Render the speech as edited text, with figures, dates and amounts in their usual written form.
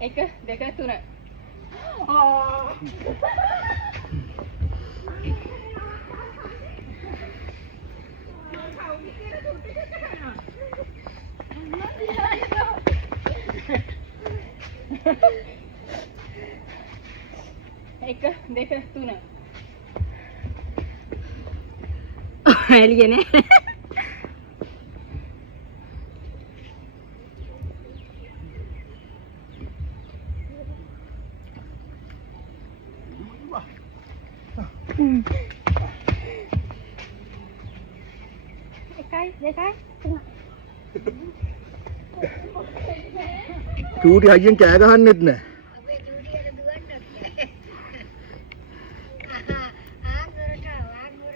1 2 3 1 2 3 එළිය නේ. චූටි අයියෙන් කෑ ගහන්නෙත් නෑ. අපේ චූටියට දුවන්නත් බැහැ. ආගොරට ආව.